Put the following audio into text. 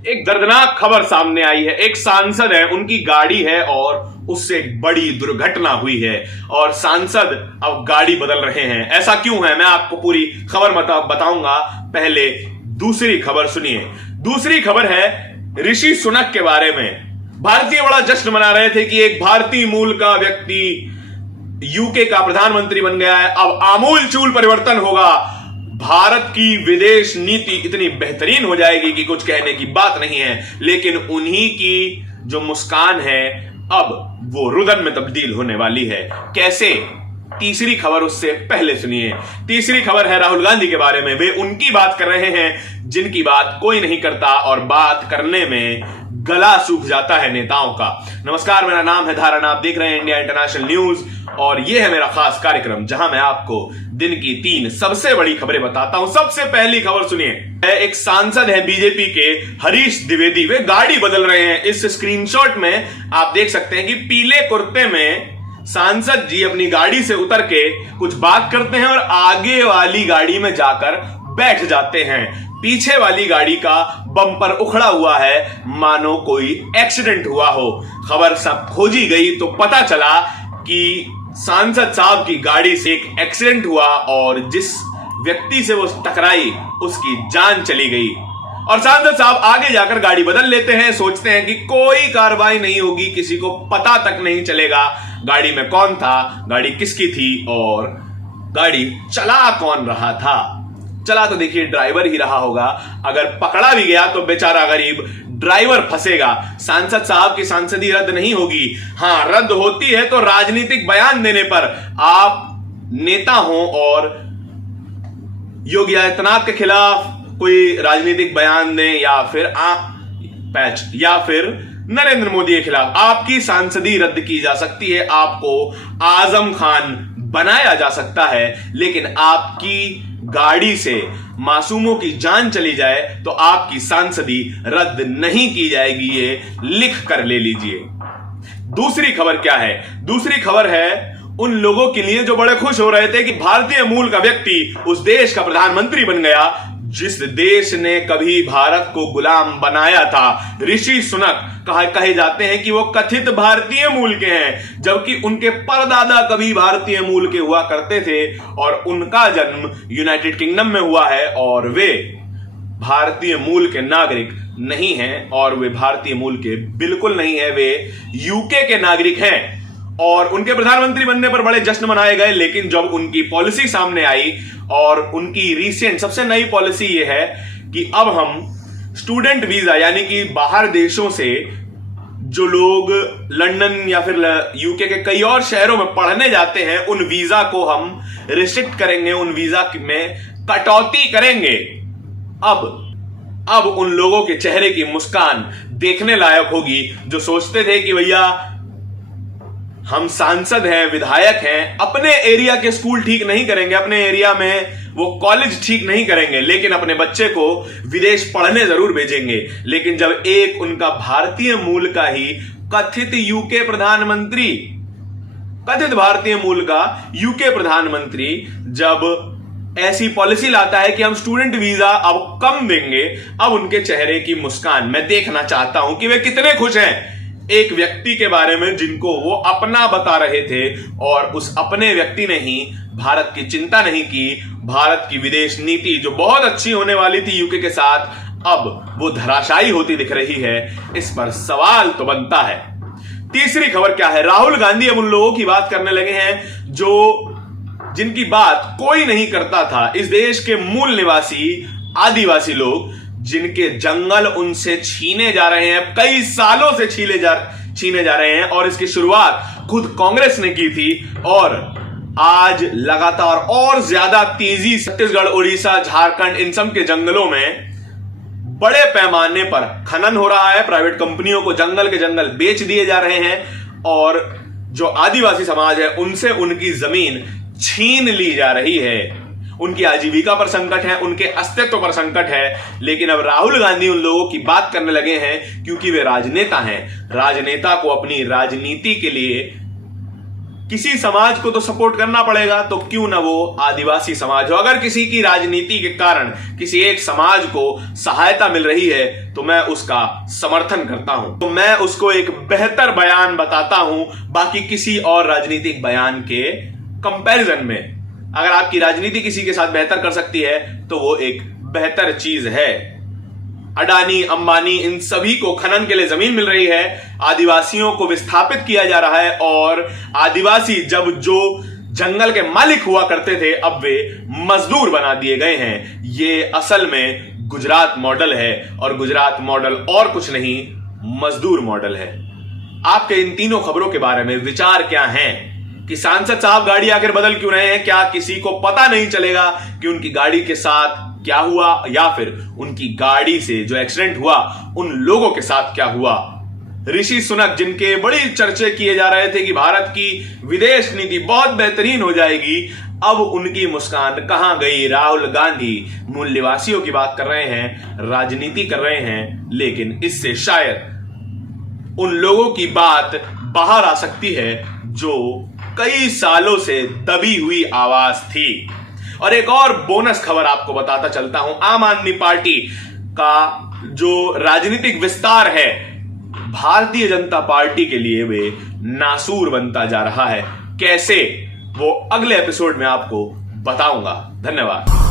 एक दर्दनाक खबर सामने आई है। एक सांसद है, उनकी गाड़ी है और उससे एक बड़ी दुर्घटना हुई है और सांसद अब गाड़ी बदल रहे हैं। ऐसा क्यों है, मैं आपको पूरी खबर बताऊंगा। पहले दूसरी खबर सुनिए। दूसरी खबर है ऋषि सुनक के बारे में। भारतीय बड़ा जश्न मना रहे थे कि एक भारतीय मूल का व्यक्ति यूके का प्रधानमंत्री बन गया है। अब आमूल चूल परिवर्तन होगा। भारत की विदेश नीति इतनी बेहतरीन हो जाएगी कि कुछ कहने की बात नहीं है। लेकिन उन्हीं की जो मुस्कान है अब वो रुदन में तब्दील होने वाली है। कैसे? तीसरी खबर उससे पहले सुनिए। तीसरी खबर है राहुल गांधी के बारे में। वे उनकी बात कर रहे हैं जिनकी बात कोई नहीं करता और बात करने में गला सूख जाता है नेताओं का। नमस्कार, मेरा नाम है धारण, आप देख रहे हैं इंडिया इंटरनेशनल न्यूज और यह है मेरा खास कार्यक्रम जहां मैं आपको दिन की 3 सबसे बड़ी खबरें बताता हूं। सबसे पहली खबर सुनिए। एक सांसद है बीजेपी के हरीश द्विवेदी, वे गाड़ी बदल रहे हैं। इस स्क्रीनशॉट में आप देख सकते हैं कि पीले कुर्ते में सांसद जी अपनी गाड़ी से उतर के कुछ बात करते हैं और आगे वाली गाड़ी में जाकर बैठ जाते हैं। पीछे वाली गाड़ी का बम्पर उखड़ा हुआ है, मानो कोई एक्सीडेंट हुआ हो। खबर सब खोजी गई तो पता चला कि सांसद साहब की गाड़ी से एक एक्सीडेंट हुआ और जिस व्यक्ति से वो टकराई उसकी जान चली गई। और सांसद साहब आगे जाकर गाड़ी बदल लेते हैं, सोचते हैं कि कोई कार्रवाई नहीं होगी, किसी को पता तक नहीं चलेगा गाड़ी में कौन था, गाड़ी किसकी थी और गाड़ी चला कौन रहा था। चला तो देखिए ड्राइवर ही रहा होगा। अगर पकड़ा भी गया तो बेचारा गरीब ड्राइवर फंसेगा। सांसद साहब की सांसदी रद्द नहीं होगी। हां, रद्द होती है तो राजनीतिक बयान देने पर। आप नेता हो और योगी आदित्यनाथ के खिलाफ कोई राजनीतिक बयान दें या फिर नरेंद्र मोदी के खिलाफ, आपकी सांसदी रद्द की जा सकती है, आपको आजम खान बनाया जा सकता है। लेकिन आपकी गाड़ी से मासूमों की जान चली जाए तो आपकी सांसदी रद्द नहीं की जाएगी, ये लिख कर ले लीजिए। दूसरी खबर क्या है? दूसरी खबर है उन लोगों के लिए जो बड़े खुश हो रहे थे कि भारतीय मूल का व्यक्ति उस देश का प्रधानमंत्री बन गया जिस देश ने कभी भारत को गुलाम बनाया था। ऋषि सुनक कहे जाते हैं कि वो कथित भारतीय मूल के हैं, जबकि उनके परदादा कभी भारतीय मूल के हुआ करते थे और उनका जन्म यूनाइटेड किंगडम में हुआ है और वे भारतीय मूल के नागरिक नहीं हैं। और वे भारतीय मूल के बिल्कुल नहीं है, वे यूके के नागरिक हैं। और उनके प्रधानमंत्री बनने पर बड़े जश्न मनाए गए। लेकिन जब उनकी पॉलिसी सामने आई और उनकी रीसेंट सबसे नई पॉलिसी यह है कि अब हम स्टूडेंट वीजा यानी कि बाहर देशों से जो लोग लंदन या फिर यूके के कई और शहरों में पढ़ने जाते हैं उन वीजा को हम रिस्ट्रिक्ट करेंगे, उन वीजा में कटौती करेंगे। अब उन लोगों के चेहरे की मुस्कान देखने लायक होगी जो सोचते थे कि भैया हम सांसद हैं, विधायक हैं, अपने एरिया के स्कूल ठीक नहीं करेंगे, अपने एरिया में वो कॉलेज ठीक नहीं करेंगे, लेकिन अपने बच्चे को विदेश पढ़ने जरूर भेजेंगे। लेकिन जब एक उनका भारतीय मूल का ही कथित भारतीय मूल का यूके प्रधानमंत्री जब ऐसी पॉलिसी लाता है कि हम स्टूडेंट वीजा अब कम देंगे, अब उनके चेहरे की मुस्कान मैं देखना चाहता हूं कि वे कितने खुश हैं एक व्यक्ति के बारे में जिनको वो अपना बता रहे थे और उस अपने व्यक्ति ने ही भारत की चिंता नहीं की। भारत की विदेश नीति जो बहुत अच्छी होने वाली थी यूके के साथ, अब वो धराशायी होती दिख रही है। इस पर सवाल तो बनता है। तीसरी खबर क्या है? राहुल गांधी अब उन लोगों की बात करने लगे हैं जिनकी बात कोई नहीं करता था। इस देश के मूल निवासी आदिवासी लोग जिनके जंगल उनसे छीने जा रहे हैं, कई सालों से छीने जा रहे हैं और इसकी शुरुआत खुद कांग्रेस ने की थी और आज लगातार और ज्यादा तेजी छत्तीसगढ़, उड़ीसा, झारखंड इन सब के जंगलों में बड़े पैमाने पर खनन हो रहा है। प्राइवेट कंपनियों को जंगल के जंगल बेच दिए जा रहे हैं और जो आदिवासी समाज है उनसे उनकी जमीन छीन ली जा रही है। उनकी आजीविका पर संकट है, उनके अस्तित्व पर संकट है। लेकिन अब राहुल गांधी उन लोगों की बात करने लगे हैं क्योंकि वे राजनेता हैं। राजनेता को अपनी राजनीति के लिए किसी समाज को तो सपोर्ट करना पड़ेगा, तो क्यों ना वो आदिवासी समाज हो। अगर किसी की राजनीति के कारण किसी एक समाज को सहायता मिल रही है तो मैं उसका समर्थन करता हूं, तो मैं उसको एक बेहतर बयान बताता हूं बाकी किसी और राजनीतिक बयान के कंपैरिजन में। अगर आपकी राजनीति किसी के साथ बेहतर कर सकती है तो वो एक बेहतर चीज है। अडानी, अंबानी, इन सभी को खनन के लिए जमीन मिल रही है, आदिवासियों को विस्थापित किया जा रहा है, और आदिवासी जब जो जंगल के मालिक हुआ करते थे अब वे मजदूर बना दिए गए हैं। ये असल में गुजरात मॉडल है, और गुजरात मॉडल और कुछ नहीं, मजदूर मॉडल है। आपके इन तीनों खबरों के बारे में विचार क्या हैं कि सांसद साहब गाड़ी आखिर बदल क्यों रहे हैं? क्या किसी को पता नहीं चलेगा कि उनकी गाड़ी के साथ क्या हुआ, या फिर उनकी गाड़ी से जो एक्सीडेंट हुआ उन लोगों के साथ क्या हुआ? ऋषि सुनक, जिनके बड़ी चर्चे किए जा रहे थे कि भारत की विदेश नीति बहुत बेहतरीन हो जाएगी, अब उनकी मुस्कान कहां गई? राहुल गांधी मूल्यवासियों की बात कर रहे हैं, राजनीति कर रहे हैं, लेकिन इससे शायद उन लोगों की बात बाहर आ सकती है जो कई सालों से दबी हुई आवाज थी। और एक और बोनस खबर आपको बताता चलता हूं, आम आदमी पार्टी का जो राजनीतिक विस्तार है भारतीय जनता पार्टी के लिए वे नासूर बनता जा रहा है। कैसे, वो अगले एपिसोड में आपको बताऊंगा। धन्यवाद।